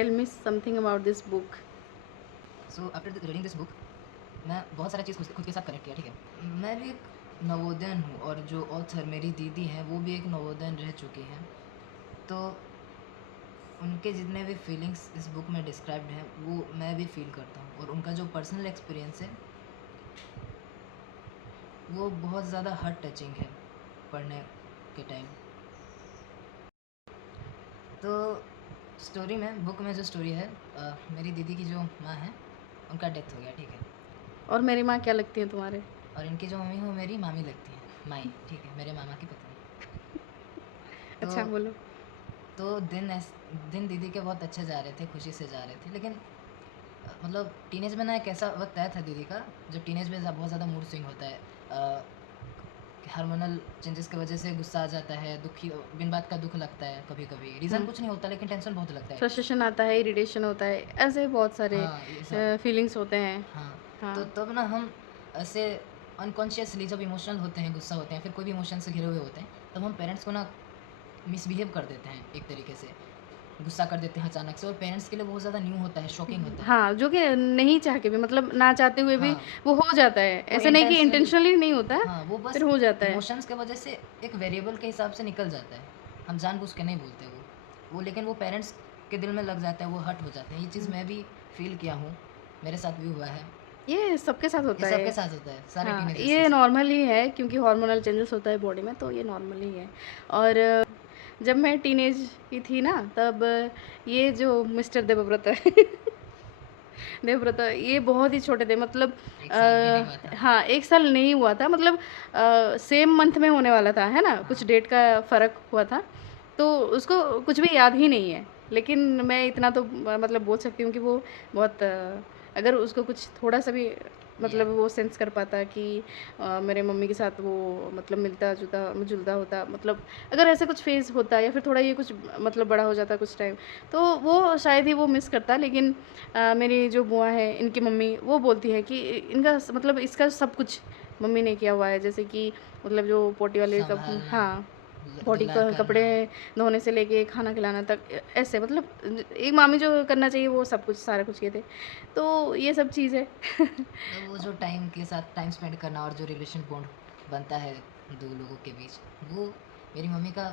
Tell me something about this book. So after reading this book मैं बहुत सारा चीज़ खुद के साथ कनेक्ट किया, ठीक है। मैं भी एक नवोदयन हूँ और जो ऑथर मेरी दीदी हैं वो भी एक नवोदयन रह चुकी हैं। तो उनके जितने भी फीलिंग्स इस बुक में डिस्क्राइब्ड हैं वो मैं भी फील करता हूँ, और उनका जो पर्सनल एक्सपीरियंस है वो बहुत ज़्यादा हार्ट टचिंग है पढ़ने के टाइम। तो स्टोरी में, बुक में जो स्टोरी है, मेरी दीदी की जो माँ है उनका डेथ हो गया, ठीक है। और मेरी माँ क्या लगती है तुम्हारे? और इनकी जो मम्मी है वो मेरी मामी लगती है, माई, ठीक है, मेरे मामा की पत्नी। तो अच्छा बोलो। दिन दीदी के बहुत अच्छे जा रहे थे, खुशी से जा रहे थे, लेकिन मतलब टीनेज में ना एक ऐसा वक्त आया था दीदी का जब टीनेज में बहुत ज़्यादा मूड स्विंग होता है। हार्मोनल चेंजेस की वजह से गुस्सा आ जाता है, दुखी, बिन बात का दुख लगता है, कभी कभी रीज़न कुछ नहीं होता लेकिन टेंशन बहुत लगता है। फ्रस्ट्रेशन आता है, इरिटेशन होता है, ऐसे बहुत सारे हाँ, ये सब। फीलिंग्स होते हैं। हाँ, हाँ। तो तब ना हम ऐसे अनकॉन्शियसली जब इमोशनल होते हैं, गुस्सा होते हैं, फिर कोई भी इमोशन से घिरे हुए होते हैं, तब हम पेरेंट्स को ना मिसबिहेव कर देते हैं, एक तरीके से गुस्सा कर देते हैं अचानक से, और पेरेंट्स के लिए बहुत ज़्यादा न्यू होता है, शॉकिंग होता है। हाँ, जो कि नहीं चाह के भी, मतलब ना चाहते हुए भी हाँ, वो हो जाता है। वो ऐसा नहीं कि इंटेंशनली, इंटेंशनली नहीं होता है, हाँ, वो फिर बस हो जाता है। इमोशंस के वजह से एक वेरिएबल के हिसाब से निकल जाता है, हम जानबूझ के नहीं बोलते वो, लेकिन वो पेरेंट्स के दिल में लग जाता है, वो हर्ट हो जाते हैं। ये चीज़ मैं भी फील किया हूँ, मेरे साथ भी हुआ है, ये सबके साथ ये होता सबके है। साथ होता है, सारे हाँ, टीनेजर्स के ये साथ। नॉर्मल ही है क्योंकि हार्मोनल चेंजेस होता है बॉडी में, तो ये नॉर्मल ही है। और जब मैं टीनेज की थी ना, तब ये जो मिस्टर देवव्रत है देवव्रत, ये बहुत ही छोटे थे, मतलब एक साल भी नहीं हुआ था। हाँ, 1 साल नहीं हुआ था, मतलब सेम मंथ में होने वाला था, है ना? हाँ, कुछ डेट का फ़र्क हुआ था, तो उसको कुछ भी याद ही नहीं है। लेकिन मैं इतना तो मतलब बोल सकती हूँ कि वो बहुत अगर उसको कुछ थोड़ा-सा भी मतलब याद। वो सेंस कर पाता कि मेरे मम्मी के साथ वो मतलब मिलता-जुलता जुलता होता, मतलब अगर ऐसा कुछ फ़ेज़ होता या फिर थोड़ा ये कुछ मतलब बड़ा हो जाता कुछ टाइम, तो वो शायद ही वो मिस करता। लेकिन मेरी जो बुआ है, इनकी मम्मी, वो बोलती है कि इनका मतलब इसका सब कुछ मम्मी ने किया हुआ है। जैसे कि मतलब जो पोटी वाले कप, संभालना, हाँ, पोटी दुलार क करना। कपड़े धोने से लेके खाना खिलाना तक, ऐसे मतलब एक मामी जो करना चाहिए वो सब कुछ सारा कुछ किए थे। तो ये सब चीज़ है। तो वो जो टाइम के साथ टाइम स्पेंड करना और जो रिलेशन बॉन्ड बनता है दो लोगों के बीच, वो मेरी मम्मी का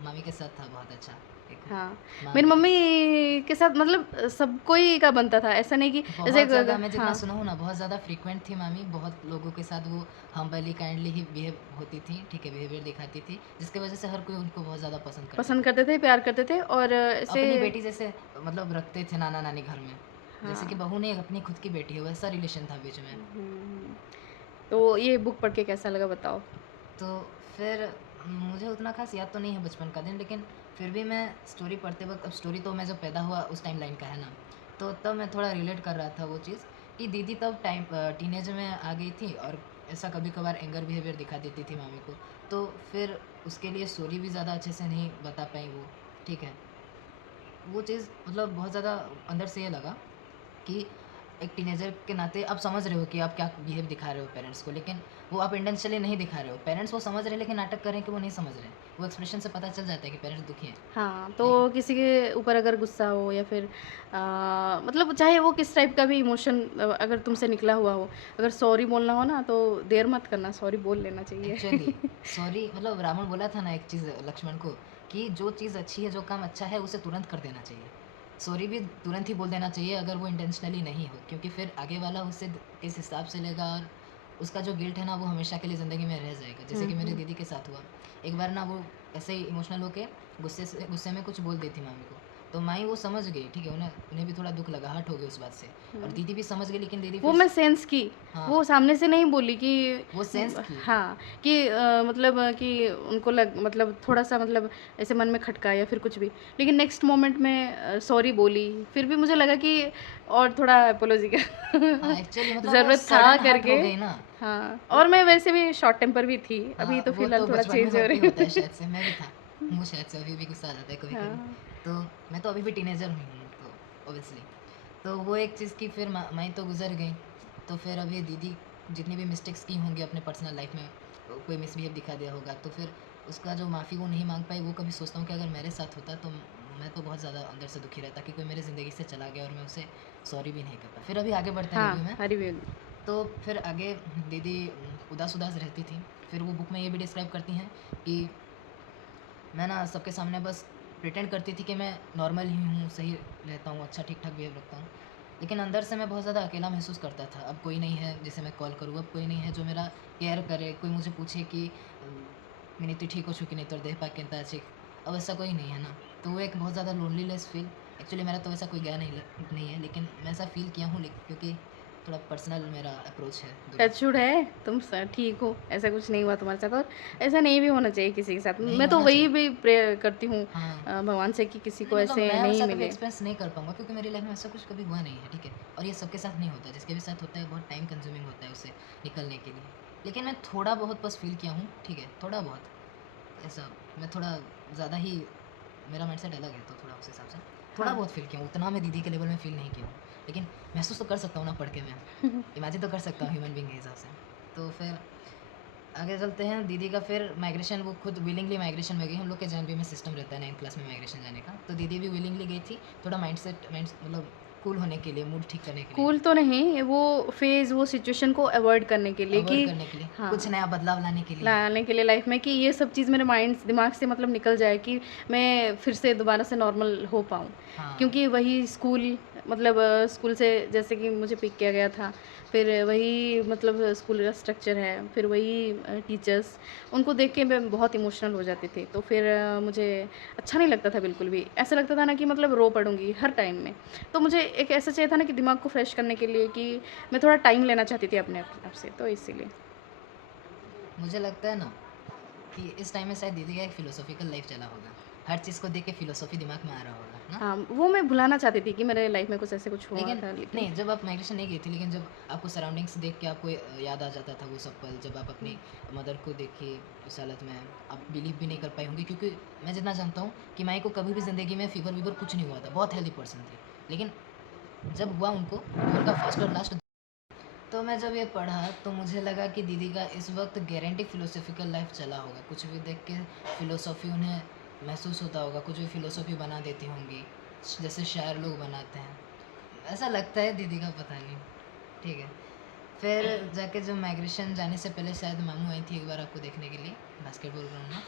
मामी के साथ था बहुत अच्छा। एक हाँ, माँ मेरी बेटी, मम्मी के साथ मतलब सब कोई का बनता था, ऐसा नहीं कि जैसे बहुत ज़्यादा, मैं जितना हाँ, सुना हूँ ना, बहुत ज़्यादा फ्रीक्वेंट थी मामी, बहुत लोगों के साथ वो हम्बली काइंडली ही बिहेव होती थी, ठीक है, बिहेवियर दिखाती थी, जिसकी वजह से हर कोई उनको बहुत ज़्यादा पसंद करता पसंद था। करते थे, प्यार करते थे और ऐसे अपनी बेटी जैसे मतलब रखते थे नाना नानी घर में, जैसे कि हाँ। बहू नहीं अपनी खुद की बेटी है, वैसा रिलेशन था बीच में। तो ये बुक पढ़ के कैसा लगा बताओ? तो फिर मुझे उतना खास याद तो नहीं है बचपन का दिन, लेकिन फिर भी मैं स्टोरी पढ़ते वक्त, अब स्टोरी तो मैं जब पैदा हुआ उस टाइम लाइन का है ना, तो तब मैं थोड़ा रिलेट कर रहा था वो चीज़, कि दीदी तब टीनेज में आ गई थी और ऐसा कभी कभार एंगर बिहेवियर दिखा देती थी मामी को, तो फिर उसके लिए स्टोरी भी ज़्यादा अच्छे से नहीं बता पाई वो, ठीक है। वो चीज़ मतलब बहुत ज़्यादा अंदर से ये लगा कि एक टीनेजर के नाते आप समझ रहे हो कि आप क्या बिहेव दिखा रहे हो पेरेंट्स को, लेकिन वो आप इंटेंशनली नहीं दिखा रहे हो, पेरेंट्स वो समझ रहे हैं लेकिन नाटक कर रहे हैं कि वो नहीं समझ रहे हैं, वो एक्सप्रेशन से पता चल जाता है कि पेरेंट्स दुखी हैं। हाँ, ठीक है। तो किसी के ऊपर अगर गुस्सा हो या फिर मतलब चाहे वो किस टाइप का भी इमोशन अगर तुमसे निकला हुआ हो, अगर सॉरी बोलना हो ना तो देर मत करना, सॉरी बोल लेना चाहिए। एक्चुअली सॉरी, मतलब रावण बोला था ना एक चीज़ लक्ष्मण को, कि जो चीज़ अच्छी है, जो काम अच्छा है, उसे तुरंत कर देना चाहिए। सॉरी भी तुरंत ही बोल देना चाहिए अगर वो इंटेंशनली नहीं हो, क्योंकि फिर आगे वाला उससे किस हिसाब से लेगा, और उसका जो गिल्ट है ना वो हमेशा के लिए ज़िंदगी में रह जाएगा, जैसे कि मेरी हुँ। दीदी के साथ हुआ। एक बार ना वो ऐसे ही इमोशनल होके गुस्से में कुछ बोल दी थी मामी को, तो माई वो समझ गई, ठीक है, उन्हें उन्हें भी थोड़ा दुख लगा, हर्ट हो गई उस बात से, और हुँ। दीदी भी समझ गई, लेकिन दीदी वो फिर मैं सेंस की, हाँ, वो सामने से नहीं बोली कि वो सेंस की। हाँ, कि मतलब कि उनको लग मतलब थोड़ा-सा मतलब ऐसे मन में खटका या फिर कुछ भी। लेकिन नेक्स्ट मोमेंट में सॉरी बोली, फिर भी मुझे लगा कि और थोड़ा अपोलॉजी का हाँ, एक्चुअली मतलब वो ज़रूरत था सडन हर्ट करके। हो गई ना। हाँ, वो और मैं वैसे भी शॉर्ट टेम्पर भी थी, अभी हाँ, तो वो फ़िलहाल तो थोड़ा बचपन में चेंज हो सबके रही होता है हूँ। शायद से, मैं भी था। वो शायद से अभी भी गुस्सा आ जाता है कभी-कभी। हाँ। तो मैं तो अभी भी टीनेजर हूँ, तो ऑब्वियसली। तो वो एक चीज़ की फिर माई तो गुज़र गई। तो फिर अभी दीदी जितनी भी मिस्टेक्स की होंगी अपने पर्सनल लाइफ़ में, कोई मिसबिहेव दिखा दिया होगा, तो फिर उसका जो माफ़ी वो नहीं माँग पाई, वो कभी सोचता हूँ कि अगर मेरे साथ होता तो मैं तो बहुत ज़्यादा अंदर से दुखी रहता कि कोई मेरी ज़िंदगी से चला गया और मैं उसे सॉरी भी नहीं कर पाया। फिर अभी आगे बढ़ते हैं हाँ, रिव्यू में। रिव्यू। तो फिर आगे दीदी उदास-उदास रहती थी। फिर वो बुक में ये भी डिस्क्राइब करती हैं कि मैं ना सबके सामने बस प्रिटेंड करती थी कि मैं नॉर्मल ही हूँ, सही रहता हूँ, अच्छा ठीक-ठाक बिहेव रखता हूँ। लेकिन अंदर से मैं बहुत ज़्यादा अकेला महसूस करता था। अब कोई नहीं है जिसे मैं कॉल करूँ, अब कोई नहीं है जो मेरा केयर करे, कोई मुझे पूछे कि "मिनिती ठीक हो चुकी नहीं तोर देह पाके केंता अछि?" अब ऐसा कोई नहीं है ना। तो वो एक बहुत ज़्यादा लोनलीनेस फ़ील, एक्चुअली मेरा तो वैसा कोई गया नहीं है, लेकिन मैं ऐसा फ़ील किया हूँ क्योंकि थोड़ा पर्सनल मेरा अप्रोच है दुनिया से। टचवुड है, तुम ठीक हो, ऐसा कुछ नहीं हुआ तुम्हारे साथ, और ऐसा नहीं भी होना चाहिए किसी के साथ। नहीं मैं तो होना वही चाहिए। भी प्रे करती हूँ हाँ। भगवान से कि किसी नहीं को मतलब ऐसे मैं नहीं वैसा कभी मिले। एक्सपीरियंस नहीं कर पाऊँगा क्योंकि मेरी लाइफ में ऐसा कुछ कभी हुआ नहीं है, ठीक है? और ये सबके साथ नहीं होता, जिसके भी साथ होता है बहुत टाइम कंज्यूमिंग होता है उसे निकलने के लिए। लेकिन मैं थोड़ा बहुत बस फ़ील किया हूँ, ठीक है? थोड़ा बहुत, ऐसा मैं थोड़ा ज़्यादा ही मेरा माइंडसेट अलग है तो थोड़ा उस हिसाब से, थोड़ा हाँ। बहुत फ़ील किया हूँ, उतना मैं दीदी के लेवल में फ़ील नहीं किया हूँ। लेकिन महसूस तो कर सकता हूँ ना पढ़ के मैं, इमेजिन तो कर सकता हूँ ह्यूमन बीइंग के हिसाब से। तो फिर आगे चलते हैं, दीदी का फिर माइग्रेशन वो खुद विलिंगली माइग्रेशन में गई। हम लोग के जेएनबी में सिस्टम रहता है 9th क्लास में माइग्रेशन जाने का, तो दीदी भी विलिंगली गई थी, थोड़ा मतलब कूल होने के लिए, मूड ठीक करने के लिए, कूल तो नहीं, वो फ़ेज़, वो सिचुएशन को अवॉइड करने के लिए अवॉइड कि करने के लिए, कुछ हाँ, नया बदलाव लाने के लिए। लाने के लिए लाइफ़ में कि ये सब चीज़ मेरे दिमाग से मतलब निकल जाए कि मैं फिर से दोबारा से नॉर्मल हो पाऊँ। हाँ, क्योंकि वही स्कूल, मतलब स्कूल से जैसे कि मुझे पिक किया गया था, फिर वही मतलब स्कूल का स्ट्रक्चर है, फिर वही टीचर्स, उनको देख के मैं बहुत इमोशनल हो जाती थी। तो फिर मुझे अच्छा नहीं लगता था बिल्कुल भी। ऐसा लगता था ना कि मतलब रो पड़ूँगी हर टाइम में। तो मुझे एक ऐसा चाहिए था ना कि दिमाग को फ्रेश करने के लिए कि मैं थोड़ा टाइम लेना चाहती थी अपने आप से, तो इसीलिए। मुझे लगता है ना कि इस टाइम में शायद दीदी का एक फिलोसॉफिकल लाइफ चला होगा। हर चीज़ को देख के फिलोसॉफी दिमाग में आ रहा होगा, ना? हाँ, वो मैं भुलाना चाहती थी कि मेरे लाइफ़ में कुछ ऐसे कुछ हुआ लेकिन था, लेकिन नहीं, जब आप माइग्रेशन नहीं गई थी, लेकिन जब आपको सराउंडिंग्स देख के आपको याद आ जाता था वो सब पल, जब आप अपनी मदर को देखी उस हालत में, आप बिलीव भी नहीं कर पाई होंगी क्योंकि मैं जितना जानता हूँ कि माई को कभी भी ज़िंदगी में फ़ीवर-वीवर कुछ नहीं हुआ था, बहुत हेल्दी पर्सन थी। लेकिन जब हुआ उनको, उनका फर्स्ट और लास्ट, तो मैं जब ये पढ़ा तो मुझे लगा कि दीदी का इस वक़्त गारंटी फ़िलोसॉफ़िकल लाइफ़ चला होगा। कुछ भी देख के फ़िलोसॉफ़ी उन्हें महसूस होता होगा, कुछ भी फ़िलोसॉफ़ी बना देती होंगी, जैसे शायर लोग बनाते हैं। ऐसा लगता है दीदी का, पता नहीं, ठीक है। फिर जाके जो माइग्रेशन जाने से पहले शायद मामू आई थी एक बार आपको देखने के लिए बास्केटबॉल ग्राउंड में।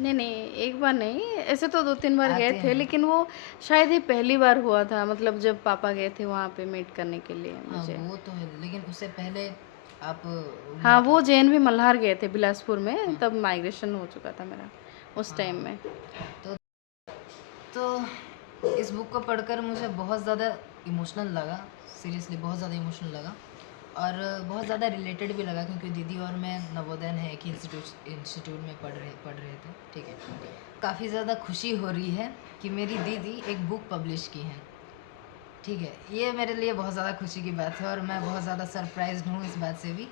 नहीं, नहीं, एक बार नहीं, ऐसे तो 2-3 बार गए आते थे, हैं। लेकिन वो शायद ही पहली बार हुआ था, मतलब जब पापा गए थे वहाँ पे मीट करने के लिए हाँ, मुझे। वो तो है, लेकिन उससे पहले आप हाँ, वो जेएनवी मल्हार गए थे बिलासपुर में, हाँ, तब माइग्रेशन हो चुका था मेरा, उस टाइम हाँ। में। तो इस बुक को पढ़कर मुझे बहुत ज़्यादा इमोशनल लगा, सीरियसली बहुत ज़्यादा इमोशनल लगा और बहुत ज़्यादा रिलेटेड भी लगा क्योंकि दीदी और मैं नवोदय है एक ही इंस्टीट्यूट में पढ़ रहे थे, ठीक है। काफ़ी ज़्यादा खुशी हो रही है कि मेरी दीदी एक बुक पब्लिश की है, ठीक है। ये मेरे लिए बहुत ज़्यादा खुशी की बात है और मैं बहुत ज़्यादा सरप्राइज़्ड हूँ इस बात से भी,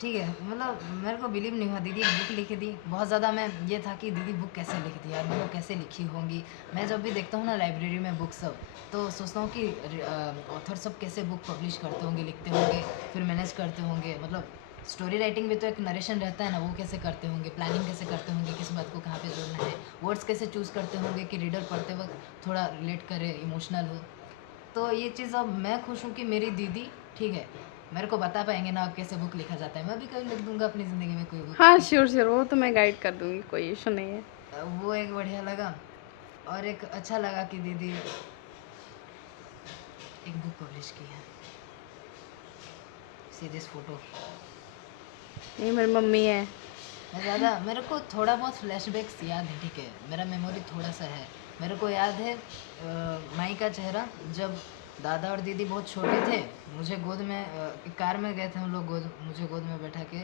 ठीक है। मतलब मेरे को बिलीव नहीं हुआ दीदी एक बुक लिख दी। बहुत ज़्यादा मैं ये था कि दीदी बुक कैसे लिख दी यार, मतलब कैसे लिखी होंगी। मैं जब भी देखता हूँ ना लाइब्रेरी में बुक सब, तो सोचता हूँ कि ऑथर सब कैसे बुक पब्लिश करते होंगे, लिखते होंगे, फिर मैनेज करते होंगे। मतलब स्टोरी राइटिंग भी तो एक नरेशन रहता है ना, वो कैसे करते होंगे, प्लानिंग कैसे करते होंगे, किस बात को कहाँ पे जोड़ना है, वर्ड्स कैसे चूज़ करते होंगे कि रीडर पढ़ते वक्त थोड़ा रिलेट करे, इमोशनल हो। तो ये चीज़ अब मैं खुश हूँ कि मेरी दीदी, ठीक है, मेरे को बता पाएँगे ना अब कैसे बुक लिखा जाता है। मैं भी कभी लिख दूँगा अपनी ज़िंदगी में कोई बुक, हाँ, ठीक है। श्योर, श्योर, वो तो मैं गाइड कर दूँगी, कोई इश्यू नहीं है। वो एक बढ़िया लगा और एक अच्छा लगा कि दीदी एक बुक पब्लिश की है। See this photo. ये मेरी मम्मी है। मैं ज़्यादा मेरे को थोड़ा बहुत फ्लैशबैक्स याद है, ठीक है। मेरा मेमोरी थोड़ा-सा है। मेरे को याद है माई का चेहरा जब दादा और दीदी बहुत छोटे थे, मुझे गोद में कार में गए थे हम लोग, मुझे गोद में बैठा के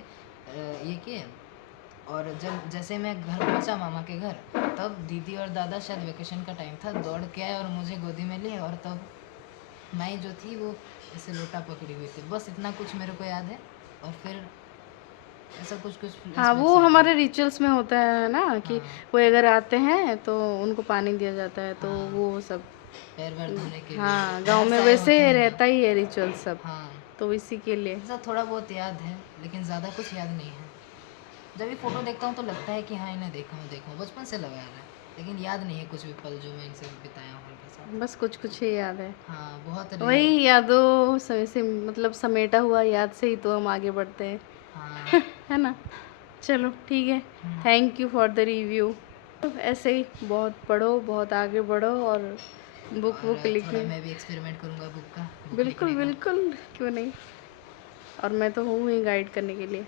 ये किए और जब जैसे मैं घर पहुंचा मामा के घर, तब दीदी और दादा शायद वेकेशन का टाइम था, दौड़ के आए और मुझे गोदी में लिए और तब माई जो थी वो ऐसे लोटा पकड़ी हुई थी। बस इतना कुछ मेरे को याद है और फिर ऐसा कुछ-कुछ हाँ, फ्लैशबैक्स वो याद है। हमारे रिचुअल्स में होता है ना कि हाँ, कोई अगर आते हैं तो उनको पानी दिया जाता है, तो हाँ, वो सब। पैर-वैर धोने के लिए हाँ, गाँव नहर में से आए वैसे होते हैं ना। रहता ही है रिचुअल सब, हाँ, तो इसी के लिए। ऐसा थोड़ा बहुत याद है, लेकिन ज़्यादा कुछ याद नहीं है। जब ये फ़ोटो देखता हूँ तो लगता है कि हाँ, इन्हें देखा हूँ, बचपन से लगा आ रहा है। लेकिन याद नहीं है कुछ भी पल जो मैं इनसे बिताया हूँ उनके साथ। बस कुछ-कुछ ही याद है। हाँ, बहुत वही यादों से मतलब समेटा हुआ याद से ही तो हम आगे बढ़ते हैं। हाँ। है ना? चलो ठीक है। Thank you for the review. ऐसे ही बहुत पढ़ो, बहुत आगे बढ़ो और बुक और वुक थोड़ा लिखने मैं भी एक्सपेरिमेंट करूँगा बुक बिल्कुल, लिखने का। बिल्कुल, क्यों नहीं? और मैं तो हूँ ही गाइड करने के लिए।